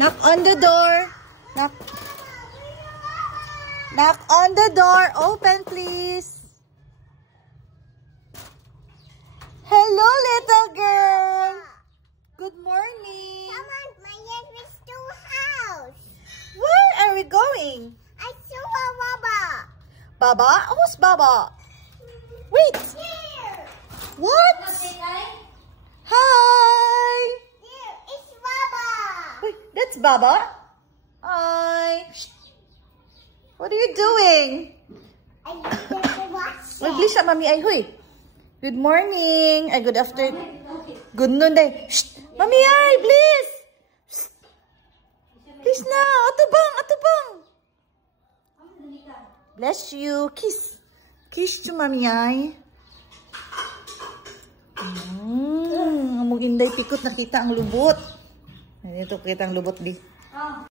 Knock on the door. Knock on the door. Open, please. Hello, little girl. Good morning. Come on, my name is to house. Where are we going? I saw a Baba. Baba? Who's Baba? Wait. Here. What? Hi. Here is Baba. Wait, that's Baba? Hi. What are you doing? I need to watch Wag please, mami ay huy. Good morning. Ay, good afternoon. Good noon day. Shh. Mami ay, please. Shh. Please na. Atubang. Bless you. Kiss. Kiss to mami ay. Among inday pikot nakita ang lubot. Dito kita ang lubot di.